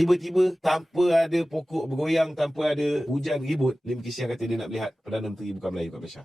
Tiba-tiba tanpa ada pokok bergoyang, tanpa ada hujan ribut, Lim Kisiang kata dia nak melihat Perdana Menteri bukan Melayu kat Malaysia.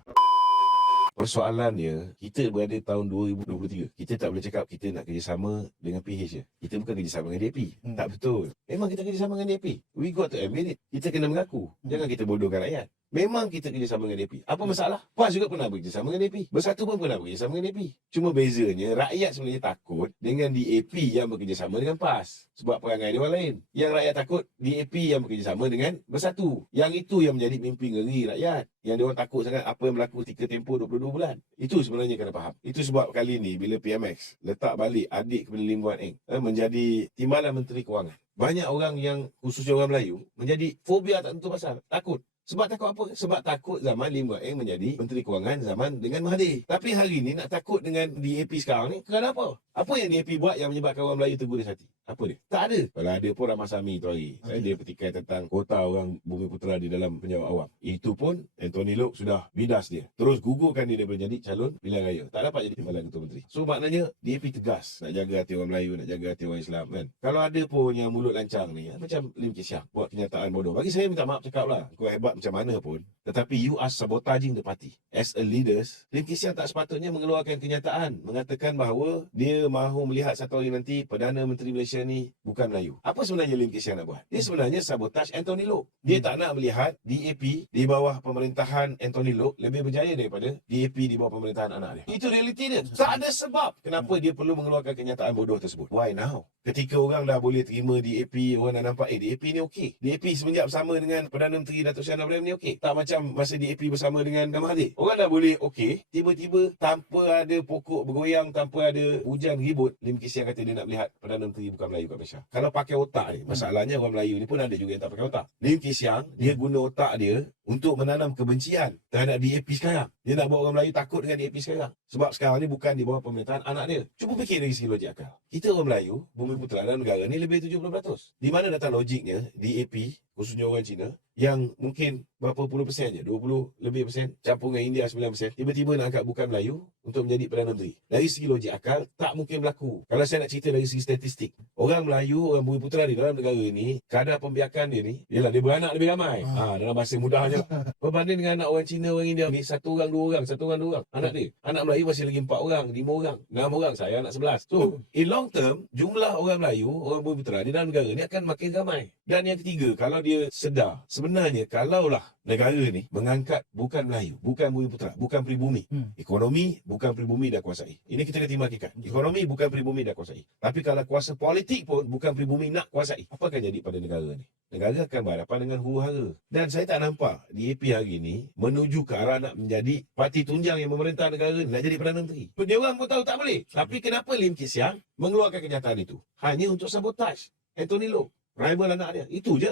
Persoalannya, kita berada tahun 2023. Kita tak boleh cakap kita nak kerjasama dengan PH je. Kita bukan kerjasama dengan DAP. Tak betul. Memang kita kerjasama dengan DAP. We got to admit it. Kita kena mengaku. Jangan kita bodohkan rakyat. Memang kita kerjasama dengan DAP. Apa masalah? PAS juga pernah bekerjasama dengan DAP. Bersatu pun pernah bekerjasama dengan DAP. Cuma bezanya, rakyat sebenarnya takut dengan DAP yang bekerjasama dengan PAS. Sebab perangai dia orang lain. Yang rakyat takut, DAP yang bekerjasama dengan Bersatu. Yang itu yang menjadi mimpi ngeri rakyat. Yang dia orang takut sangat apa yang berlaku ketika tempoh 22 bulan. Itu sebenarnya kena faham. Itu sebab kali ni bila PMX letak balik adik kepada Lim Guan Eng menjadi Timbalan Menteri Kewangan. Banyak orang yang khususnya orang Melayu menjadi fobia tak tentu pasal. Takut. Sebab takut apa? Sebab takut zaman Lim Guan Eng menjadi Menteri Kewangan zaman dengan Mahathir. Tapi hari ni nak takut dengan DAP sekarang ni kerana apa? Apa yang DAP buat yang menyebabkan orang Melayu terguris hati? Apa dia? Tak ada. Kalau ada pun Rahmat Sami tu hari. Dia petikai tentang kota orang Bumi Putera di dalam penjawat awam. Itu pun Anthony Loke sudah bidas dia. Terus gugurkan dia daripada jadi calon pilihan raya. Tak dapat jadi Timbalan Ketua Menteri. So maknanya DAP tegas. Nak jaga hati orang Melayu, nak jaga hati orang Islam kan. Kalau ada pun yang mulut lancang ni, macam Lim Kisiang buat kenyataan bodoh. Bagi saya minta maaf cakap lah. Kau hebat macam mana pun. Tetapi you are sabotaging the party. As a leaders, Lim Kisiang tak sepatutnya mengeluarkan kenyataan. Mengatakan bahawa dia mahu melihat satu hari nanti Perdana Menteri Malaysia ni bukan Melayu. Apa sebenarnya Lim Kisiang nak buat? Dia sebenarnya sabotaj Anthony Loke. Dia tak nak melihat DAP di bawah pemerintahan Anthony Loke lebih berjaya daripada DAP di bawah pemerintahan anak dia. Itu realiti dia. Tak ada sebab kenapa dia perlu mengeluarkan kenyataan bodoh tersebut. Why now? Ketika orang dah boleh terima DAP, orang dah nampak DAP ni okey. DAP semenjak bersama dengan Perdana Menteri Datuk Seri Anwar Ibrahim ni okey. Tak macam masa DAP bersama dengan Mahathir. Orang dah boleh okey, tiba-tiba tanpa ada pokok bergoyang, tanpa ada hujan ribut, Lim Kisiang kata dia nak melihat Perdana Menteri bukan Melayu kat Malaysia. Kalau pakai otak ni, masalahnya orang Melayu ni pun ada juga yang tak pakai otak. Lim Kisiang, dia guna otak dia untuk menanam kebencian terhadap DAP sekarang. Dia nak buat orang Melayu takut dengan DAP sekarang. Sebab sekarang ni bukan di bawah pemerintahan anak dia. Cuba fikir dari segi logik akal. Kita orang Melayu, Bumi Putera dalam negara ni lebih 70%. Di mana datang logiknya DAP, khususnya orang Cina, yang mungkin berapa puluh persen je, 20 lebih persen, campur dengan India 9%, tiba-tiba nak angkat bukan Melayu untuk menjadi Perdana Menteri. Dari segi logik akal, tak mungkin berlaku. Kalau saya nak cerita dari segi statistik, orang Melayu, orang Bumi Putera di dalam negara ni, kadar pembiakan dia ni, ialah dia beranak lebih ramai. Dalam bahasa mudahnya. Berbanding dengan anak orang Cina, orang India ni, satu orang, dua orang anak dia. Anak Melayu masih lagi 4 orang, 5 orang, 6 orang, saya anak 11. So, in long term, jumlah orang Melayu, orang Bumi Putera di dalam negara ni akan makin ramai. Dan yang ketiga, kalau dia sedar, sebenarnya kalaulah negara ni mengangkat bukan Melayu, bukan Bumi Putera, bukan pribumi. Ekonomi bukan pribumi dah kuasai. Ini kita kena terima hakikat. Ekonomi bukan pribumi dah kuasai. Tapi kalau kuasa politik pun bukan pribumi nak kuasai. Apa akan jadi pada negara ni? Negara akan berhadapan dengan huru-hara. Dan saya tak nampak DAP hari ni menuju ke arah nak menjadi parti tunjang yang memerintah negara ni, nak jadi Perdana Menteri. Dia orang pun tahu tak boleh. Tapi kenapa Lim Kisiang mengeluarkan kenyataan itu? Hanya untuk sabotaj Anthony Loke, rival anak dia. Itu je.